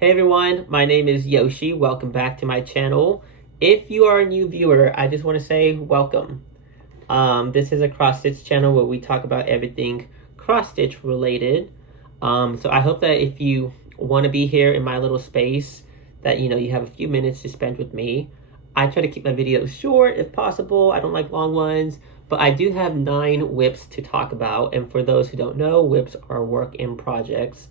Hey everyone, my name is Yoshi. Welcome back to my channel. If you are a new viewer, I just want to say welcome. This is a cross-stitch channel where we talk about everything cross-stitch related. So I hope that if you want to be here in my little space, that you have a few minutes to spend with me. I try to keep my videos short if possible. I don't like long ones, but I do have 9 whips to talk about. And for those who don't know, whips are work in projects.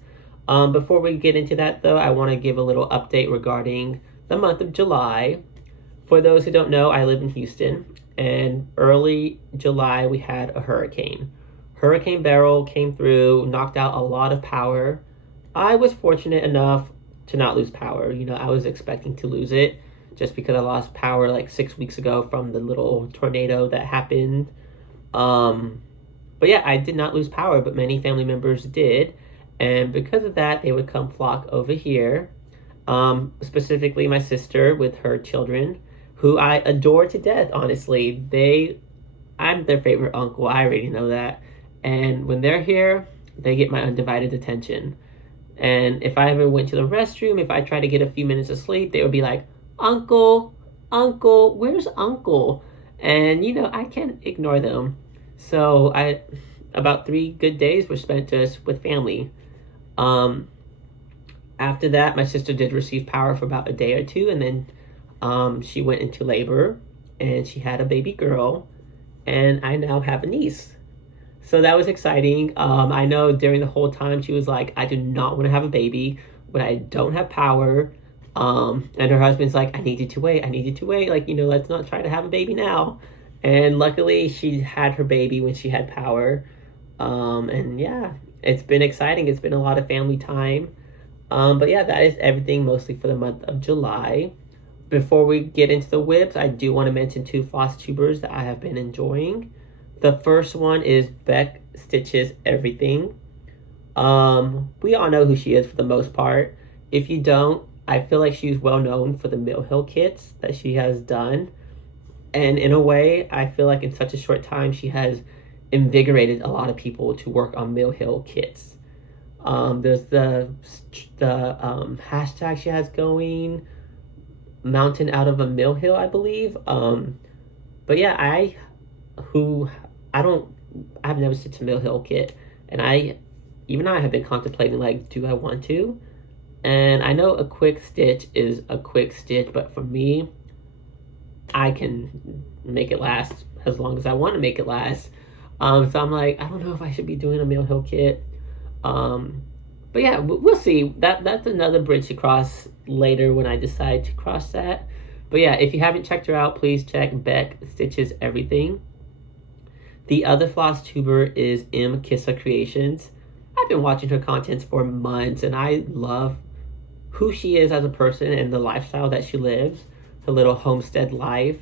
Before we get into that though, I want to give a little update regarding the month of July. For those who don't know, I live in Houston, and early July we had a hurricane. Hurricane Beryl came through, knocked out a lot of power. I was fortunate enough to not lose power. I was expecting to lose it just because I lost power like 6 weeks ago from the little tornado that happened. But yeah, I did not lose power, but many family members did. And because of that, they would come flock over here. Specifically my sister with her children, who I adore to death, honestly. I'm their favorite uncle, I already know that. And when they're here, they get my undivided attention. And if I ever went to the restroom, if I tried to get a few minutes of sleep, they would be like, Uncle, Uncle, where's Uncle? And I can't ignore them. So about 3 good days were spent just with family. After that, my sister did receive power for about a day or 2, and then she went into labor, and she had a baby girl, and I now have a niece. So that was exciting. I know during the whole time she was like, I do not want to have a baby when I don't have power. And her husband's like, I need you to wait, like, let's not try to have a baby now. And luckily she had her baby when she had power. And yeah, it's been exciting. It's been a lot of family time. But yeah, that is everything mostly for the month of July. Before we get into the whips, I do want to mention 2 Flosstubers that I have been enjoying. The first one is BeckStitchedEverything. We all know who she is for the most part. If you don't, I feel like she's well known for the Mill Hill kits that she has done. And in a way, I feel like in such a short time, she has invigorated a lot of people to work on Mill Hill kits. There's the hashtag she has going, mountain out of a Mill Hill, I believe. But yeah, I've never stitched a Mill Hill kit, and I have been contemplating, like, do I want to? And I know a quick stitch is a quick stitch, but for me, I can make it last as long as I want to make it last. So I'm like, I don't know if I should be doing a Mill Hill kit. But yeah, we'll see. That's another bridge to cross later when I decide to cross that. But yeah, if you haven't checked her out, please check BeckStitchedEverything. The other Flosstuber is MKissaCreations. I've been watching her contents for months, and I love who she is as a person and the lifestyle that she lives, her little homestead life.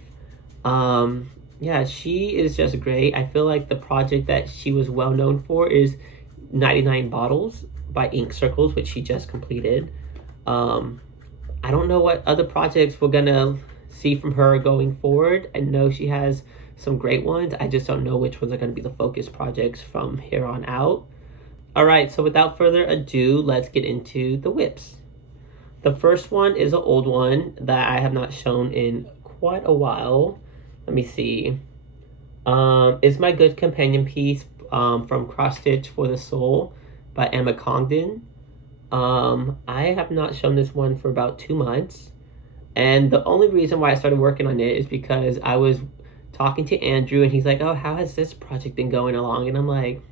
Yeah, she is just great. I feel like the project that she was well known for is 99 Bottles by Ink Circles, which she just completed. I don't know what other projects we're gonna see from her going forward. I know she has some great ones. I just don't know which ones are gonna be the focus projects from here on out. All right, so without further ado, let's get into the whips. The first one is an old one that I have not shown in quite a while. Let me see. It's my good companion piece from Cross Stitch for the Soul by Congdon. I have not shown this one for about 2 months. And the only reason why I started working on it is because I was talking to Andrew, and he's like, oh, how has this project been going along? And I'm like,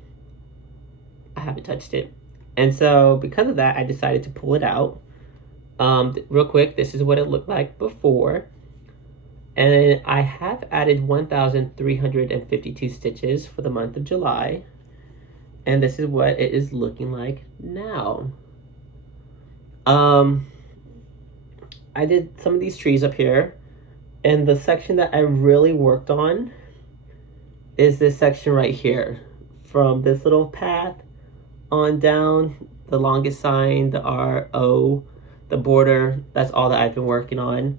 I haven't touched it. And so because of that, I decided to pull it out. Real quick, this is what it looked like before. And I have added 1,352 stitches for the month of July. And this is what it is looking like now. I did some of these trees up here. And the section that I really worked on is this section right here. From this little path on down, the longest sign, the R, O, the border, that's all that I've been working on.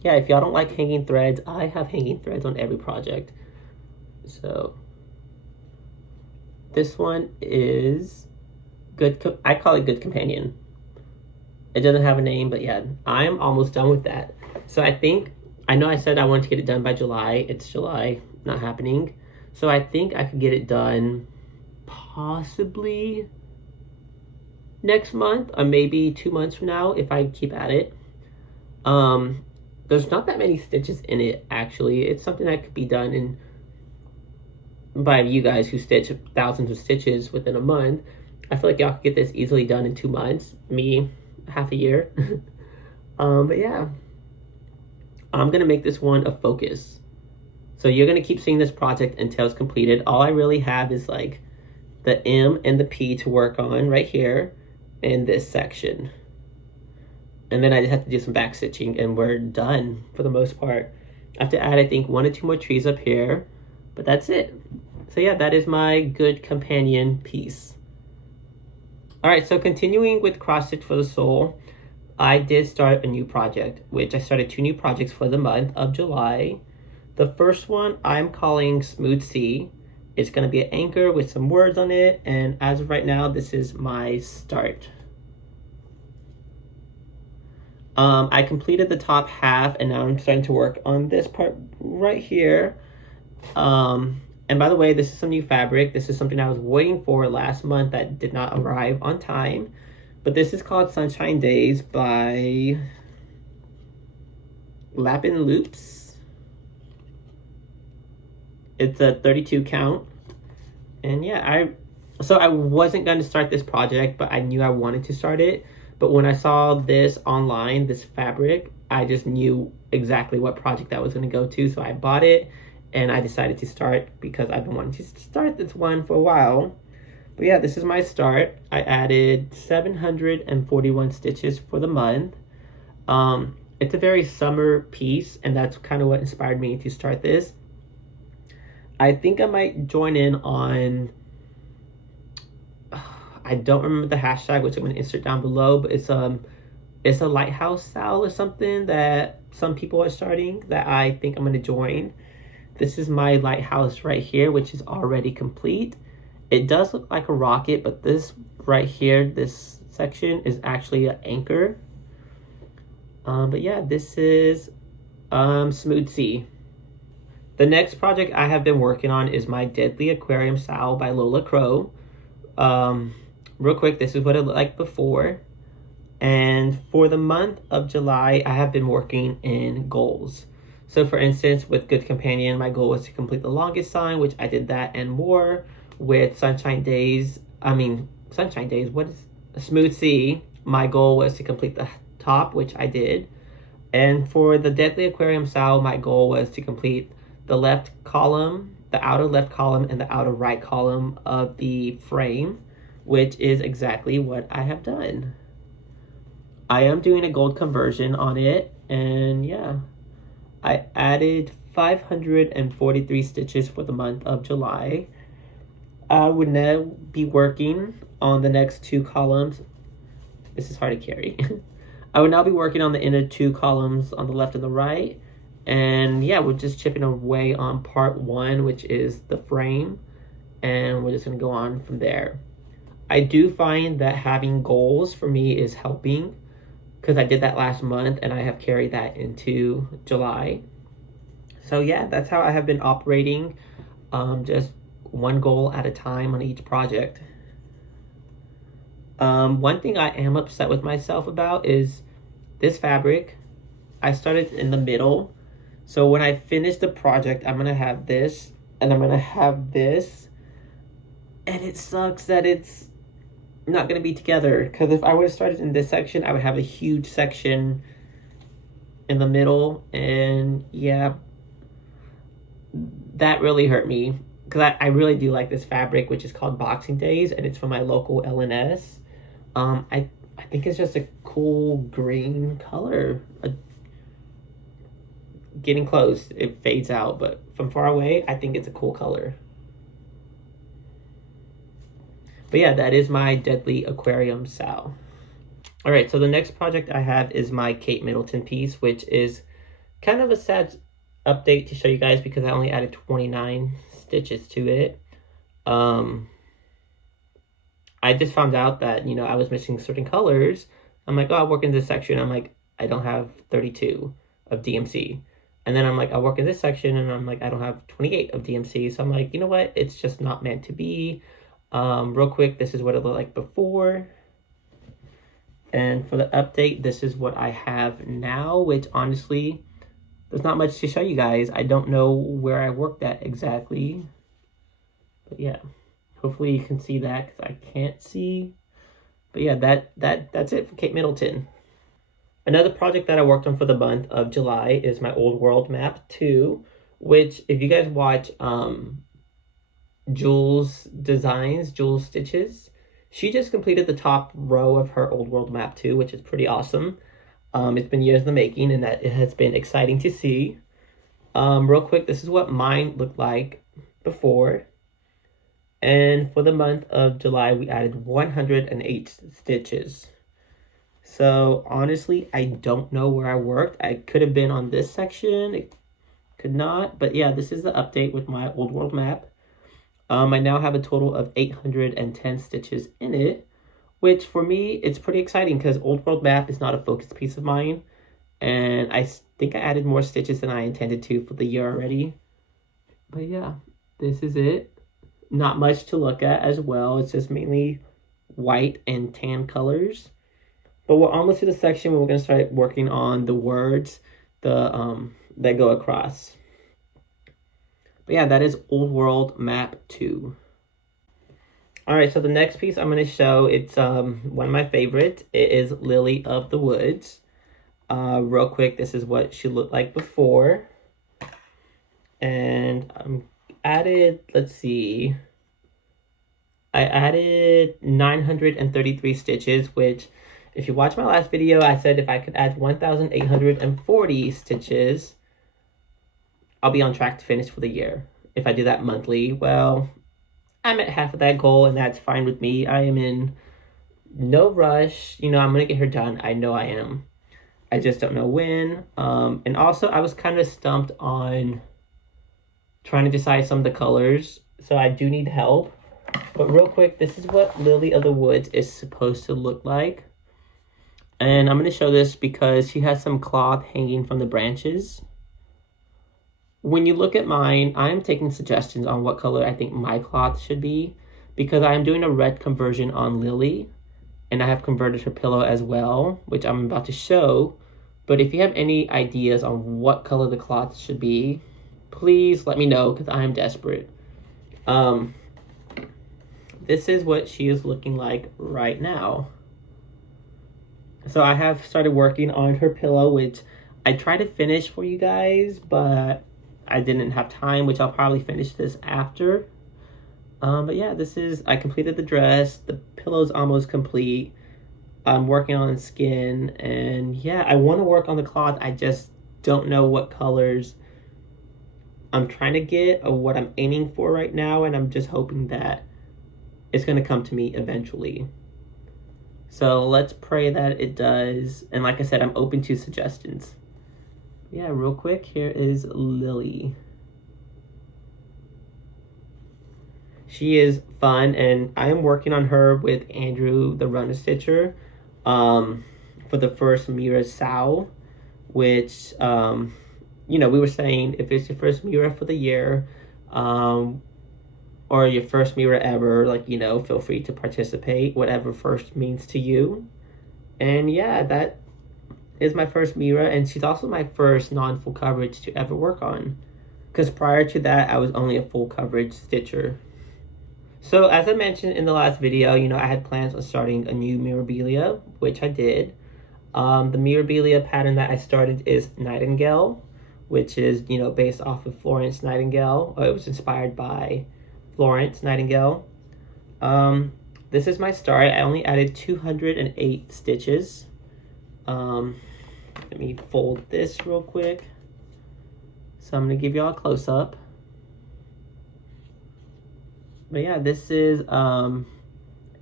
Yeah, if y'all don't like hanging threads, I have hanging threads on every project. So this one is good. I call it Good Companion. It doesn't have a name, but yeah, I'm almost done with that. So I know I said I wanted to get it done by July. It's July, not happening. So I think I could get it done possibly next month or maybe 2 months from now if I keep at it. There's not that many stitches in it, actually. It's something that could be done in by you guys who stitch thousands of stitches within a month. I feel like y'all could get this easily done in 2 months. Me, half a year. But yeah, I'm gonna make this one a focus. So you're gonna keep seeing this project until it's completed. All I really have is like the M and the P to work on right here in this section. And then I just have to do some back stitching and we're done for the most part. I have to add, I think, 1 or 2 more trees up here, but that's it. So yeah, that is my good companion piece. All right, so continuing with cross stitch for the sole, I did start a new project, which I started 2 new projects for the month of July. The first one I'm calling Smooth Sea. It's gonna be an anchor with some words on it, and as of right now, this is my start. I completed the top half, and now I'm starting to work on this part right here. And by the way, this is some new fabric. This is something I was waiting for last month that did not arrive on time. But this is called Sunshine Days by Lapin Loops. It's a 32 count. And yeah, I wasn't going to start this project, but I knew I wanted to start it. But when I saw this online, this fabric, I just knew exactly what project that was going to go to. So I bought it and I decided to start because I've been wanting to start this one for a while. But yeah, this is my start. I added 741 stitches for the month. It's a very summer piece, and that's kind of what inspired me to start this. I think I might join in on, I don't remember the hashtag, which I'm going to insert down below, but it's a lighthouse style or something that some people are starting that I think I'm going to join. This is my lighthouse right here, which is already complete. It does look like a rocket, but this right here, this section is actually an anchor. But yeah, this is Smooth Sea. The next project I have been working on is my Deadly Aquarium Sow by Lola Crow. Real quick, this is what it looked like before. And for the month of July, I have been working in goals. So for instance, with Good Companion, my goal was to complete the longest sign, which I did that and more. With Sunshine Days, what is Smooth Sea, my goal was to complete the top, which I did. And for the Deadly Aquarium Sow, my goal was to complete the left column, the outer left column, and the outer right column of the frame, which is exactly what I have done. I am doing a gold conversion on it, and yeah, I added 543 stitches for the month of July. I would now be working on the next 2 columns. This is hard to carry. I would now be working on the inner 2 columns on the left and the right. And yeah, we're just chipping away on part 1, which is the frame. And we're just going to go on from there. I do find that having goals for me is helping, because I did that last month and I have carried that into July. So yeah, that's how I have been operating. Just one goal at a time on each project. One thing I am upset with myself about is this fabric. I started in the middle. So when I finish the project, I'm going to have this and I'm going to have this. And it sucks that it's not going to be together. Because if I would have started in this section, I would have a huge section in the middle. And yeah, that really hurt me. Because I really do like this fabric, which is called Boxing Days, and it's from my local LNS. I think it's just a cool green color. Getting close, it fades out, but from far away, I think it's a cool color. But yeah, that is my Deadly Aquarium Sow. All right, so the next project I have is my Kate Middleton piece, which is kind of a sad update to show you guys because I only added 29 stitches to it. I just found out that, I was missing certain colors. I'm like, oh, I work in this section. I'm like, I don't have 32 of DMC. And then I'm like, I work in this section, and I'm like, I don't have 28 of DMC. So I'm like, you know what? It's just not meant to be. Real quick, this is what it looked like before. And for the update, this is what I have now, which honestly, there's not much to show you guys. I don't know where I worked at exactly. But yeah, hopefully you can see that because I can't see. But yeah, that's it for Kate Middleton. Another project that I worked on for the month of July is my Old World Map 2, which if you guys watch Jules Designs, Jules Stitches, she just completed the top row of her Old World Map 2, which is pretty awesome. It's been years in the making, and that it has been exciting to see. Real quick, this is what mine looked like before. And for the month of July, we added 108 stitches. So honestly, I don't know where I worked. I could have been on this section, it could not. But yeah, this is the update with my Old World map. I now have a total of 810 stitches in it, which for me, it's pretty exciting because Old World map is not a focus piece of mine. And I think I added more stitches than I intended to for the year already. But yeah, this is it. Not much to look at as well. It's just mainly white and tan colors. But we're almost to the section where we're going to start working on the words that go across. But yeah, that is Old World Map 2. Alright, so the next piece I'm going to show, it's one of my favorites. It is Lily of the Woods. Real quick, this is what she looked like before. And added, let's see, I added 933 stitches, which if you watch my last video, I said if I could add 1,840 stitches, I'll be on track to finish for the year. If I do that monthly, well, I'm at half of that goal, and that's fine with me. I am in no rush. You know, I'm going to get her done. I know I am. I just don't know when. And also, I was kind of stumped on trying to decide some of the colors, so I do need help. But real quick, this is what Lily of the Woods is supposed to look like. And I'm going to show this because she has some cloth hanging from the branches. When you look at mine, I'm taking suggestions on what color I think my cloth should be, because I'm doing a red conversion on Lily, and I have converted her pillow as well, which I'm about to show. But if you have any ideas on what color the cloth should be, please let me know, because I am desperate. This is what she is looking like right now. So I have started working on her pillow, which I tried to finish for you guys, but I didn't have time, which I'll probably finish this after. But yeah, I completed the dress. The pillow's almost complete. I'm working on skin, and yeah, I want to work on the cloth. I just don't know what colors I'm trying to get or what I'm aiming for right now, and I'm just hoping that it's going to come to me eventually. So let's pray that it does. And like I said, I'm open to suggestions. Yeah, real quick, here is Lily. She is fun, and I am working on her with Andrew, TheRunnerStitcher, for the first Mira Sao, which, you know, we were saying if it's your first Mira for the year, or your first Mira ever, like, you know, feel free to participate, whatever first means to you. And yeah, that is my first Mira, and she's also my first non-full coverage to ever work on, because prior to that, I was only a full coverage stitcher. So as I mentioned in the last video, you know, I had plans on starting a new Mirabilia, which I did. The Mirabilia pattern that I started is Nightingale, which is, you know, based off of Florence Nightingale. It was inspired by Florence Nightingale. This is my start. I only added 208 stitches. Let me fold this real quick. So I'm going to give y'all a close-up. But yeah, this is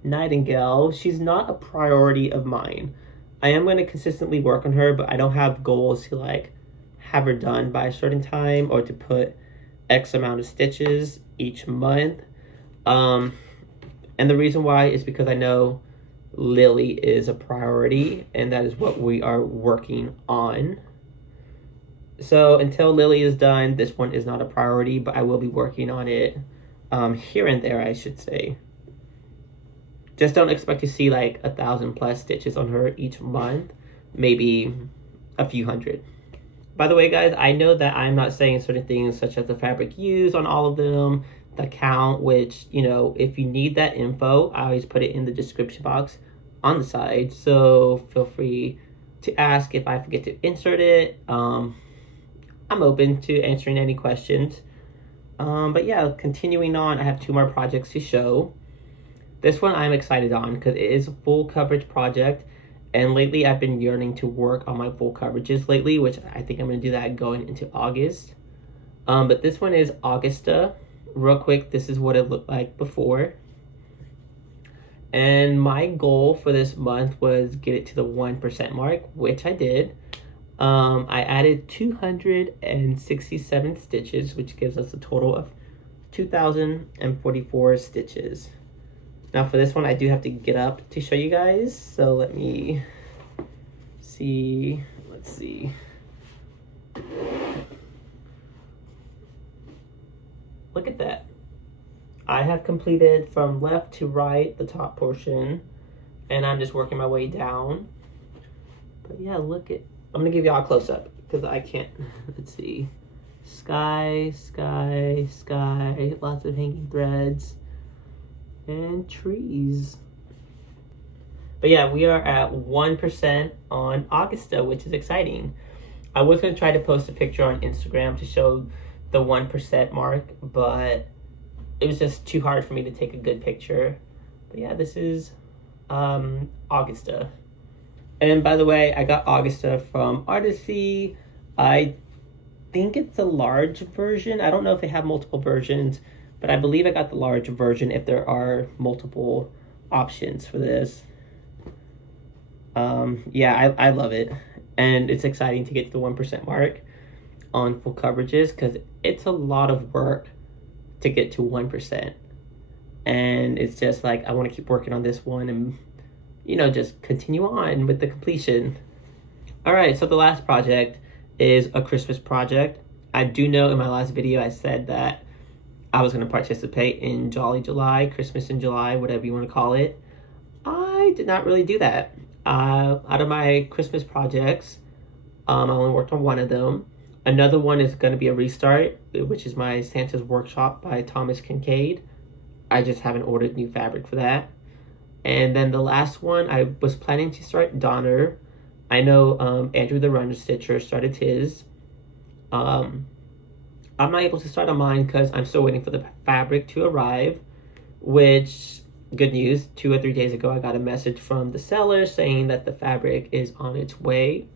Nightingale. She's not a priority of mine. I am going to consistently work on her, but I don't have goals to like have her done by a certain time or to put X amount of stitches each month. And the reason why is because I know Lilly is a priority, and that is what we are working on. So until Lilly is done, this one is not a priority, but I will be working on it here and there, I should say. Just don't expect to see like 1,000+ stitches on her each month, maybe a few hundred. By the way, guys, I know that I'm not saying certain things such as the fabric used on all of them, the count, which, you know, if you need that info, I always put it in the description box on the side. So feel free to ask if I forget to insert it. I'm open to answering any questions. But yeah, continuing on, I have 2 more projects to show. This one I'm excited on because it is a full coverage project. And lately I've been yearning to work on my full coverages lately, which I think I'm going to do that going into August. But this one is Augusta. Real quick, this is what it looked like before. And my goal for this month was get it to the 1% mark, which I did. I added 267 stitches, which gives us a total of 2,044 stitches. Now for this one, I do have to get up to show you guys. So let me see. Let's see. Look at that. I have completed from left to right the top portion, and I'm just working my way down. But yeah, look at, I'm gonna give y'all a close-up because I can't. Let's see. Sky, sky, sky, lots of hanging threads. And trees. But yeah, we are at 1% on Augusta, which is exciting. I was going to try to post a picture on Instagram to show the 1% mark, but it was just too hard for me to take a good picture. But yeah, this is Augusta. And by the way, I got Augusta from Artecy. I think it's a large version. I don't know if they have multiple versions, but I believe I got the large version if there are multiple options for this. Yeah, I love it. And it's exciting to get to the 1% mark on full coverages because it's a lot of work to get to 1%. And it's just like, I want to keep working on this one and, you know, just continue on with the completion. All right, so the last project is a Christmas project. I do know in my last video I said that I was going to participate in Jolly July, Christmas in July, whatever you want to call it. I did not really do that. Out of my Christmas projects, I only worked on one of them. Another one is going to be a restart, which is my Santa's Workshop by Thomas Kincaid. I just haven't ordered new fabric for that. And then the last one, I was planning to start Donner. I know Andrew TheRunnerStitcher started his. I'm not able to start on mine because I'm still waiting for the fabric to arrive, which, good news, 2 or 3 days ago I got a message from the seller saying that the fabric is on its way.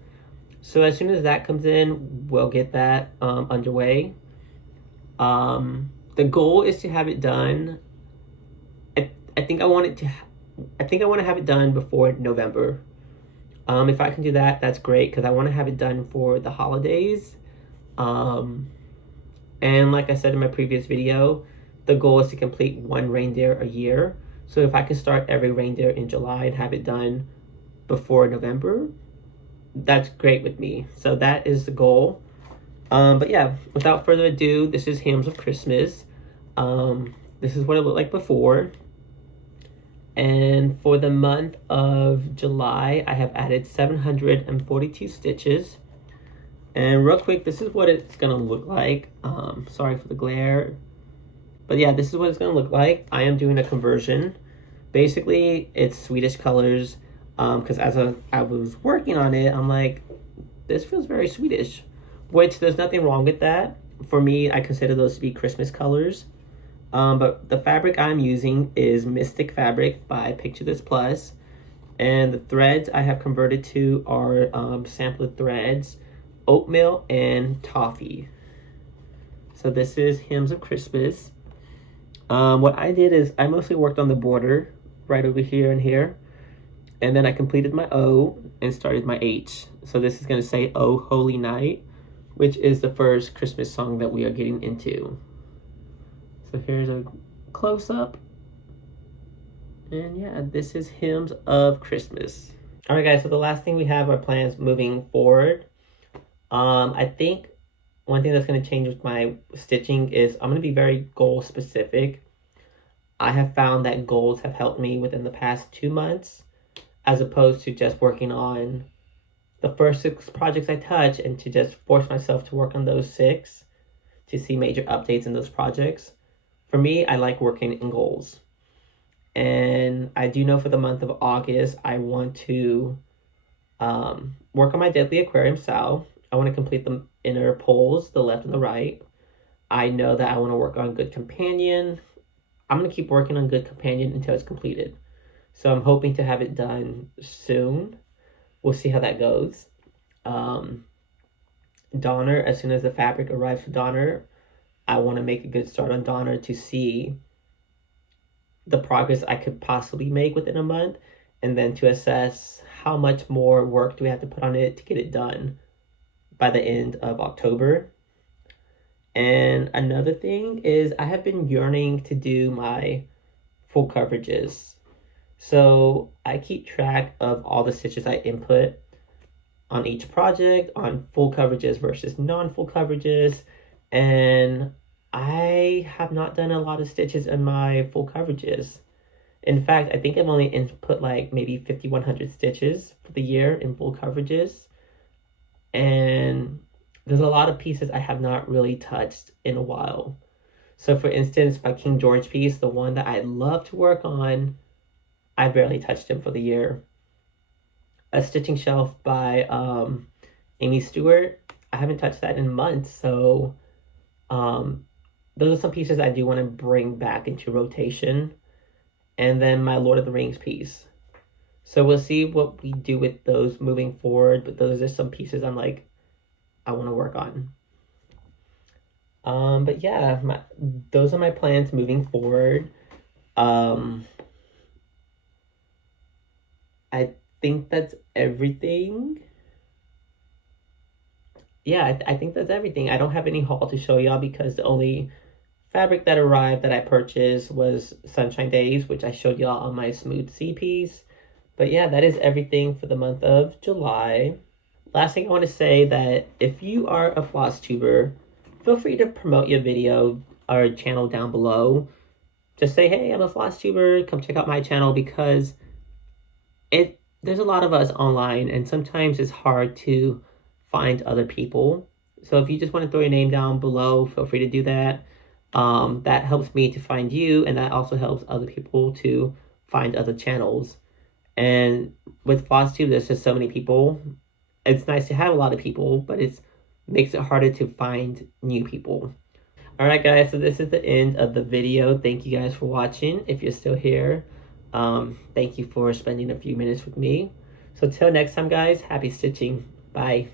So as soon as that comes in, we'll get that underway. The goal is to have it done. I think I want to have it done before November. If I can do that, that's great because I want to have it done for the holidays. And like I said in my previous video, the goal is to complete 1 reindeer a year. So if I can start every reindeer in July and have it done before November, that's great with me. So that is the goal. But yeah, without further ado, this is Hymns of Christmas. This is what it looked like before. And for the month of July, I have added 742 stitches. And real quick, this is what it's going to look like. Sorry for the glare. But yeah, this is what it's going to look like. I am doing a conversion. Basically, it's Swedish colors. Because as I was working on it, I'm like, this feels very Swedish. Which, there's nothing wrong with that. For me, I consider those to be Christmas colors. But the fabric I'm using is Mystic Fabric by Picture This Plus. And the threads I have converted to are sampler threads, oatmeal, and toffee. So this is Hymns of Christmas. What I did is I mostly worked on the border right over here and here. And then I completed my O and started my H. So this is going to say, "Oh Holy Night," which is the first Christmas song that we are getting into. So here's a close-up. And yeah, this is Hymns of Christmas. All right, guys, so the last thing we have are plans moving forward. I think one thing that's going to change with my stitching is I'm going to be very goal specific. I have found that goals have helped me within the past 2 months, as opposed to just working on the first 6 projects I touch and to just force myself to work on those 6 to see major updates in those projects. For me, I like working in goals. And I do know for the month of August, I want to work on my Deadly Aquarium Sow. I want to complete the inner poles, the left and the right. I know that I want to work on Good Companion. I'm going to keep working on Good Companion until it's completed. So I'm hoping to have it done soon. We'll see how that goes. Donner, as soon as the fabric arrives for Donner, I want to make a good start on Donner to see the progress I could possibly make within a month, and then to assess how much more work do we have to put on it to get it done by the end of October. And another thing is I have been yearning to do my full coverages. So I keep track of all the stitches I input on each project, on full coverages versus non-full coverages, and I have not done a lot of stitches in my full coverages. In fact, I think I've only input like maybe 5,100 stitches for the year in full coverages. And there's a lot of pieces I have not really touched in a while. So for instance, my King George piece, the one that I love to work on, I barely touched him for the year. A stitching shelf by Amy Stewart, I haven't touched that in months. So those are some pieces I do want to bring back into rotation. And then my Lord of the Rings piece. So we'll see what we do with those moving forward. But those are some pieces I'm like, I want to work on. But yeah, those are my plans moving forward. I think that's everything. Yeah, I think that's everything. I don't have any haul to show y'all because the only fabric that arrived that I purchased was Sunshine Days, which I showed y'all on my Smooth Sea piece. But yeah, that is everything for the month of July. Last thing I want to say that if you are a floss tuber, feel free to promote your video or channel down below. Just say, hey, I'm a floss tuber, come check out my channel, because there's a lot of us online and sometimes it's hard to find other people. So if you just want to throw your name down below, feel free to do that. That helps me to find you, and that also helps other people to find other channels. And with Flosstube, there's just so many people. It's nice to have a lot of people, but it makes it harder to find new people. Alright guys, so this is the end of the video. Thank you guys for watching. If you're still here, thank you for spending a few minutes with me. So till next time guys, happy stitching. Bye.